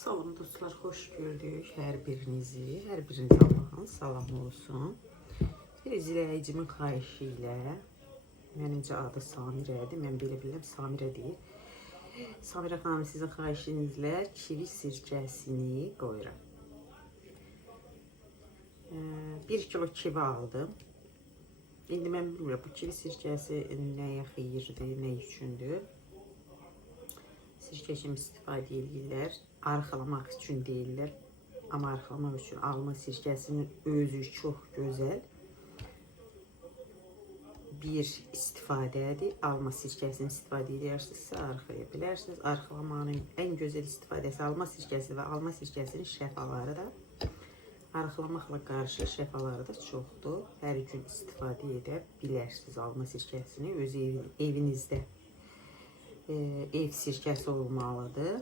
Salam dostlar, hoş gördük hər birinizi. Hər biriniz Allah'ın salamı olsun. Bir izləyicimin xahişi ilə, mənimcə adı Samirədir, mən belə bilirəm Samirə deyir. Samirə xanım, sizin xahişinizlə kivi sirkəsini qoyuram. 1 kilo kivi aldım. İndi mən bilmirəm bu kivi sirkəsi nəyə xeyirdir, nə üçündür. Sirkə kimi istifadə edirlər. Arxalamaq üçün deyirlər. Amma arxalamaq üçün alma sirkəsinin özü çox gözəl bir istifadədir. Alma sirkəsini istifadə edərsinizsə arxalaya bilərsiniz. Arxalamanın ən gözəl istifadəsi alma sirkəsi və alma sirkəsinin şəfaları da arxalamaqla qarşı şəfaları da çoxdur. Hər gün istifadə edə bilərsiniz alma sirkəsini öz evinizdə. Ev sirkəsi olmalıdır.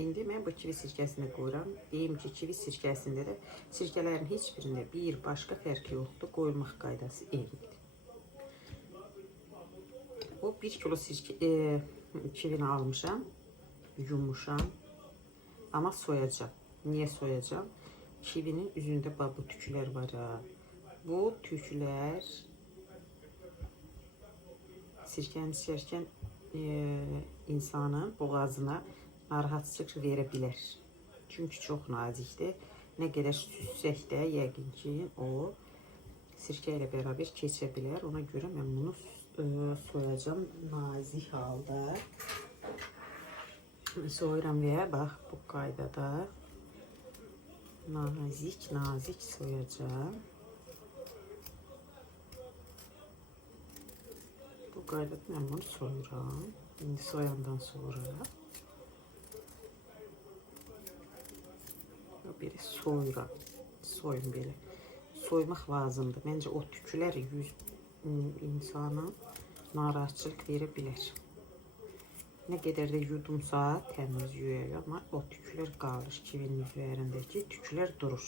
İndi mən bu kivi sirkəsini qoyuram. Deyim ki, kivi sirkəsində də sirkələrin heç birində bir başqa fərqi yoxdur. Qoyulmaq qaydası eynidir. O 1 kilo kivini almışam, yumuşam, amma soyacağım. Niyə soyacağım? Kivinin üzündə bu tüklər var. Bu tüklər sirkəni içərkən insanın boğazına narahatçılıq verə bilər. Çünki çox nazikdir. Nə qədər süzsək də yəqin ki, o sirkə ilə bərabər keçə bilər. Ona görə mən bunu soyacağım nazik halda. Soyuram və bax bu qaydada nazik soyacağım. Bu qaydada mən bunu soyuram. İndi soyandan sonra belə soyuram. Soyun belə. Soymaq lazımdır. Məncə o tüklər insana narahatçılıq verə bilər. Nə qədər də yudumsa təmiz yuyuyor, amma o tüklər qalır. Kivinin üzərindəki tüklər durur.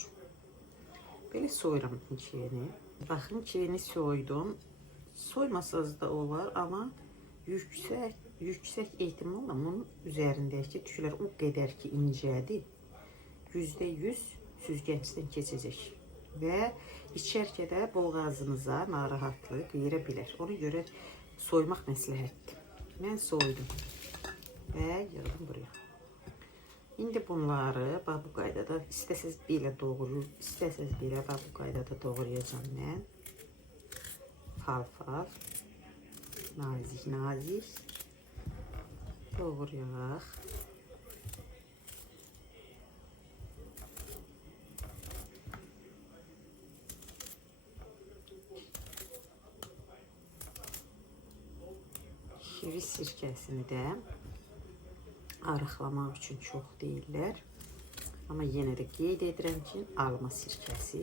Belə soyuram kivini. Baxın, kivini soydum. Soymasaz da olar, amma yüksək ehtimalla bunun üzərindəki tüklər o qədər ki incədir. %100 süzgəcdən keçəcək və içərkən də boğazınıza narahatlıq verə bilər. Ona görə soymaq məsləhətdir. Mən soydum və yığdım buraya. İndi bunları bu qaydada istəsəz belə doğrayır, istəsəz belə bu qaydada doğrayacağım mən. Fal-fal, nazik doğrayaq. Kivi sirkəsini də arıqlamaq üçün çox deyirlər. Amma yenə də qeyd edirəm ki, alma sirkəsi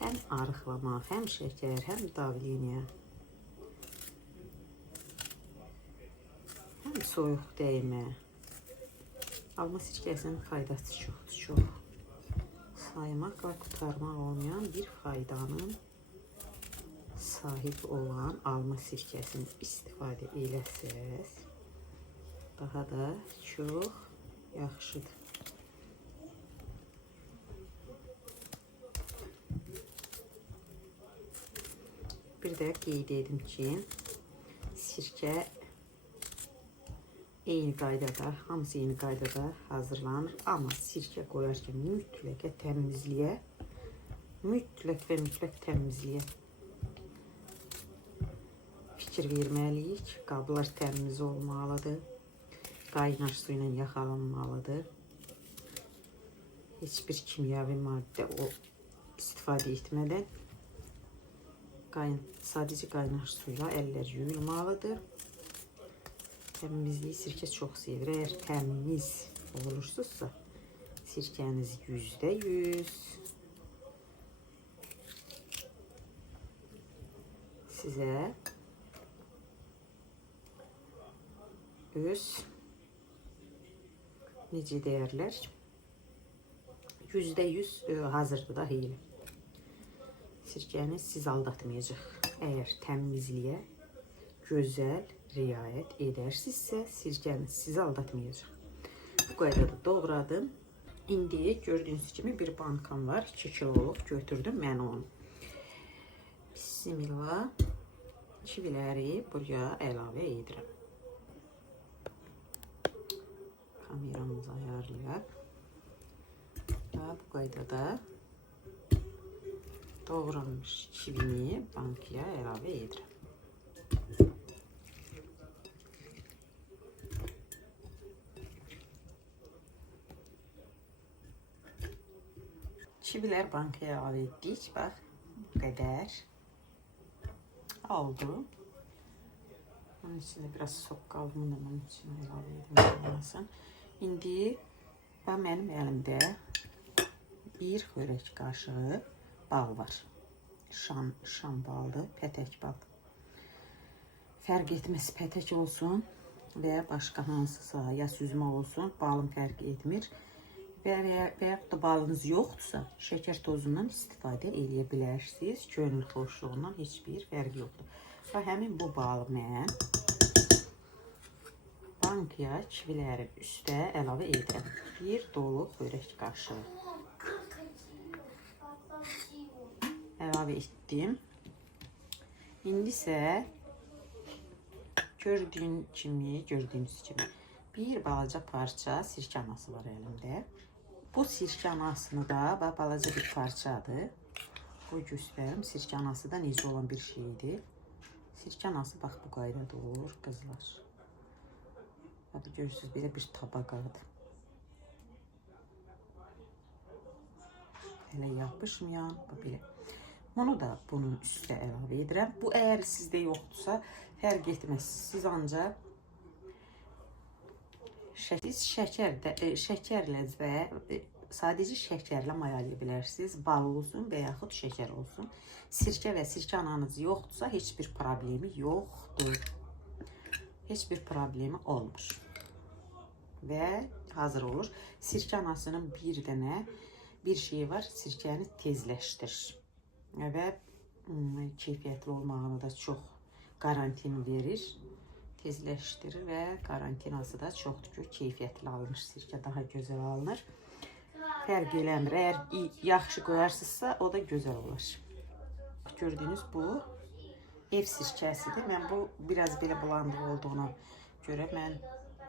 həm arıqlamaq, həm şəkər, həm davleniya, həm soyuq dəymə. Alma sirkəsinin faydası çoxdur, çox. Saymaqla qurtarmaq olmayan bir faydanın sahib olan alma sirkəsini istifadə eləsəz daha da çox yaxşıdır. Bir də qeyd edim ki, sirkə eyni qaydada, hamısı eyni qaydada hazırlanır, amma sirkə qoyarkən mütləq təmizliyə fikir verməliyik. Qablar təmiz olmalıdır. Qaynar su ilə yaxalanmalıdır. Heç bir kimyəvi maddə istifadə etmədən sadəcə qaynar suyla əllər yuyulmalıdır. Təmizliyi sirkə çox sevir. Əgər təmiz olursunuzsa sirkəniz %100 sizə öz necə deyərlər, %100 hazırdır da heyli. Sirkəniz siz aldatmayacaq. Əgər təmizliyə gözəl riayət edərsinizsə, sirkəniz sizi aldatmayacaq. Bu qaydada doğradım. İndi gördüğünüz kimi bir bankam var. 2 kiloluk götürdüm mən onu. Bismillah. Çiviləri buraya əlavə edirəm. Kameramızı ayarlayaq. Və bu qaydada doğranmış çivini bankaya əlavə edirəm. Çivilər bankaya əlavə etdik. Bax, bu qədər oldu. Onun içində biraz sok qaldı. Onun içine əlavə edim. İndi mənim əlimdə bir xörək qaşığı bal var. Şam baldır, pətək bal. Fərq etməz, pətək olsun və başqa hansısa ya süzmə olsun, balın fərq etmir. Və yaxud da balınız yoxdursa, şəkər tozundan istifadə edə bilərsiniz. Könül xoşluğundan heç bir fərq yoxdur. Və həmin bu balı mən bankaya çivilərin üstə əlavə edirəm. Bir dolu xörək qaşığı əlavə etdim. İndi isə gördüyünüz kimi bir balaca parça sirkə anası var əlimdə. Bu sirkə anasını da balaca bir parçadır. Bu göstərim. Sirkə anası da necə olan bir şeydir. Sirkə anası bax bu qaydada olur qızlar. Hadi görürsünüz belə bir tabaqadır. Elə yapışmayan belə. Bunu da bunun üstə əlavə edirəm. Bu əgər sizdə yoxdursa fərq etməz. Siz ancaq şəkərlə və sadəcə şəkərlə mayalaya bilərsiniz. Bal olsun və yaxud şəkər olsun. Sirkə və sirkə ananız yoxdursa heç bir problemi yoxdur. Heç bir problemi olmur. Və hazır olur. Sirkə anasının bir dənə bir şey var. Sirkəni tezləşdirir. Və keyfiyyətli olmağını da çox garantini verir. Tezləşdirir və karantinası da çoxdur ki, keyfiyyətli alınır. Sirkə daha gözəl alınır. Fərq eləmir. Əgər yaxşı qoyarsınızsa, o da gözəl olur. Gördüyünüz bu ev sirkəsidir. Mən bu biraz belə bulandı olduğuna görə mən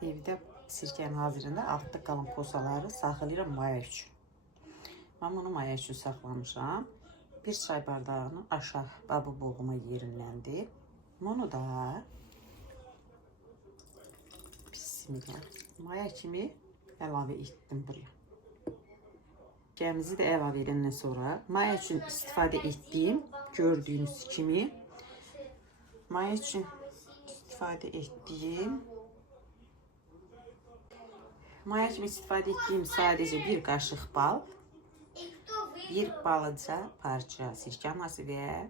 evdə sirkənin hazırında altda qalan posaları saxlayıram maya üçün. Mən bunu maya üçün saxlamışam. Bir çay bardağının aşağı babı boğuma yerindəndir. Bunu da maya kimi əlavə etdim buraya. Sirkəmizi də əlavə edəndən sonra maya üçün istifadə etdiyim gördüyünüz kimi maya üçün istifadə etdiyim sadəcə bir qaşıq bal, bir balaca parça sirkə anası və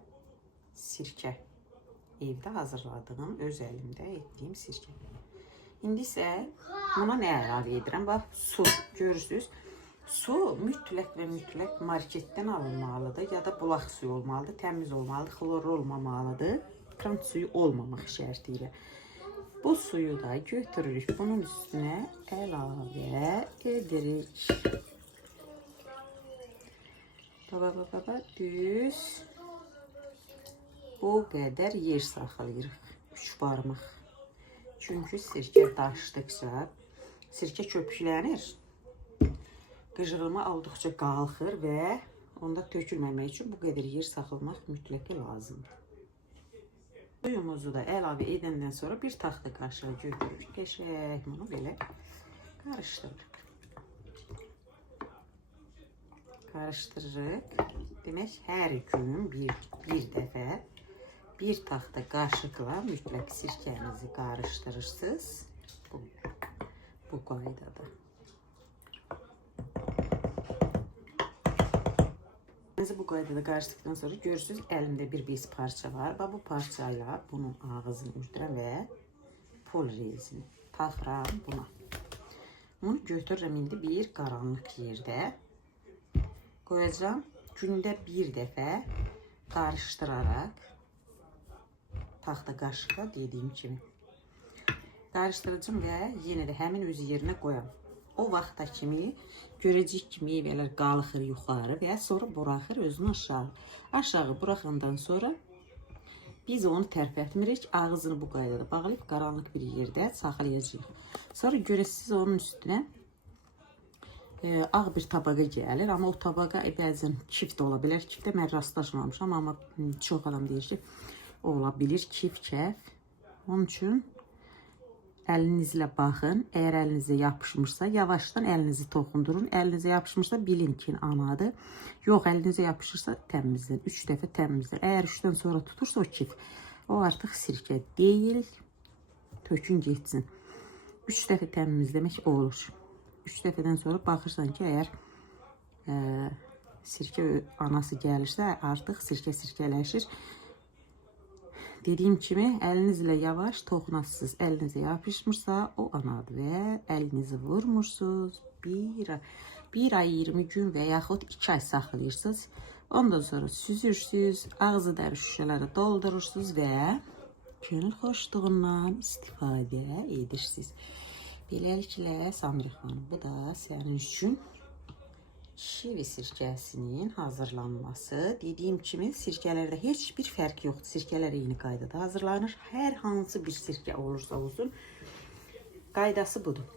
sirkə. Evdə hazırladığım, öz əlimdə etdiyim sirkə. İndi isə buna nə əlavə edirəm? Bax, su görürsünüz. Su mütləq və mütləq marketdən alınmalıdır ya da bulaq suyu olmalıdır, təmiz olmalıdır, xlorlu olmamalıdır, kran suyu olmamaq şərti ilə. Bu suyu da götürürük, bunun üstünə əlavə edirik. Düz bu qədər yer saxlayırıq, 3 barmaq. Çünki sirkə daşdıqca, sirkə köpüklənir, qıcırılma olduqca qalxır və onda tökülməmək üçün bu qədər yer saxlamaq mütləq lazımdır. Suyumuzu da əlavə edəndən sonra bir taxta qaşığı götürürük, qəşəng bunu belə qarışdırırıq. Qarışdırırıq, demək hər gün bir dəfə bir taxta qaşıqla mütləq sirkənizi qarışdırırsınız bu qaydada. Bu qaydada qarışdıqdan sonra görürsünüz əlimdə bir bez parça var. Bu parçayla bunun ağzını örtürəm və pol rezini taxıram buna. Bunu götürürəm indi bir qaranlıq yerdə qoyacağım. Gündə bir dəfə qarışdıraraq taxta qaşıqla dediyim kimi qarışdıracağım və yenə də həmin öz yerinə qoyam. o vaxta kimi görəcək ki, meyvələr qalxır yuxarı və sonra buraxır özünü aşağı. Aşağı buraxandan sonra biz onu tərpətmirik. Ağzını bu qaydada bağlayıb qaranlıq bir yerdə saxlayacağıq. Sonra görəsiniz onun üstünə ağ bir tabaqa gəlir. Amma o tabaqa bəzən kift ola bilər. Kiftə mən rastlaşmamışam. Amma çox adam deyir ki, ola bilir kif-kəf. Onun üçün əlinizlə baxın. Əgər əlinizə yapışmışsa, yavaşdan əlinizi toxundurun. Əlinizə yapışmışsa bilin ki, anadır. Yox, əlinizə yapışırsa təmizləyin. 3 dəfə təmizləyin. Əgər 3-dən sonra tutursa o kif. O artıq sirkə deyil. Tökün getsin. 3 dəfə təmizləmək olur. 3 dəfədən sonra baxırsan ki, əgər sirkə anası gəlirsə, artıq sirkə sirkələşir. Dediyim kimi, əlinizlə yavaş toxunasınız. Əlinizə yapışmırsa, o anadır və əlinizi vurmursunuz. Bir ay 20 gün və yaxud 2 ay saxlayırsınız. Ondan sonra süzürsünüz, ağzı dəri şüşələri doldurursunuz və könül xoşluğundan istifadə edirsiniz. Beləliklə, Samir xanım, bu da sənin üçün kivi sirkəsinin hazırlanması. Dediyim kimi, sirkələrdə heç bir fərq yoxdur. Sirkələr eyni qaydada hazırlanır. Hər hansı bir sirkə olursa olsun, qaydası budur.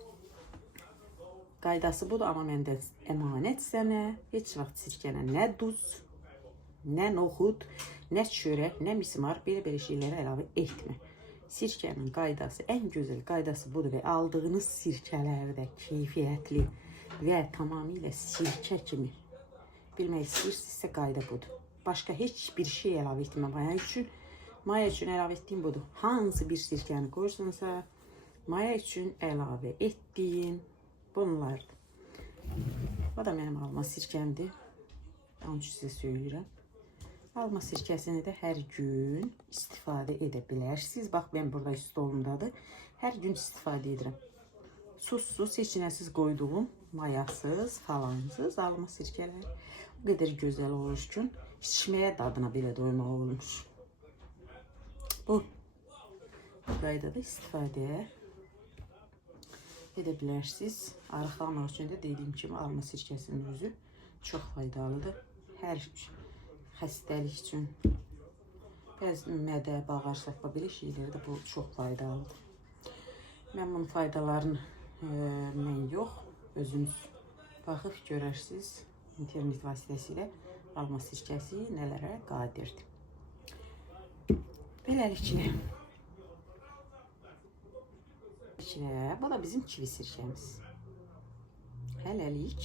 Qaydası budur, amma məndən əmanət sənə heç vaxt sirkənə nə duz, nə noxud, nə çörək, nə mismar, belə şeyləri əlavə etmə. Sirkənin qaydası, ən gözəl qaydası budur və aldığınız sirkələrdə keyfiyyətli və tamamilə sirkə kimi bilmək istəyirsinizsə qayda budur. Başqa heç bir şey əlavə etmə maya üçün. Maya üçün əlavə etdiyim budur. Hansı bir sirkəni qoyursansa, maya üçün əlavə etdiyim bunlardır. O da mənim alma sirkəmdir. Onun üçün sizə söyləyirəm. Alma sirkəsini də hər gün istifadə edə bilərsiniz. Bax, mən burada stolumdadır. Hər gün istifadə edirəm. Susuz, heç nəsiz qoyduğum, mayasız, falansız alma sirkələr. O qədər gözəl olur ki, içməyə dadına belə doymaq olmuş. Bu qaydada istifadə edə bilərsiniz. Arıqlamaq üçün də dediyim kimi alma sirkəsinin özü çox faydalıdır. Hər xəstəlik üçün, bəzi mədə, bağırsaq və belə şeylərdə bu çox faydalıdır. Mən bunun faydalarını mən yox, özünüz baxıb görərsiniz internet vasitəsilə alma sirkəsi nələrə qadirdir. Beləliklə, bu da bizim kivi sirkəmiz. Hələlik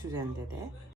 süzəndə də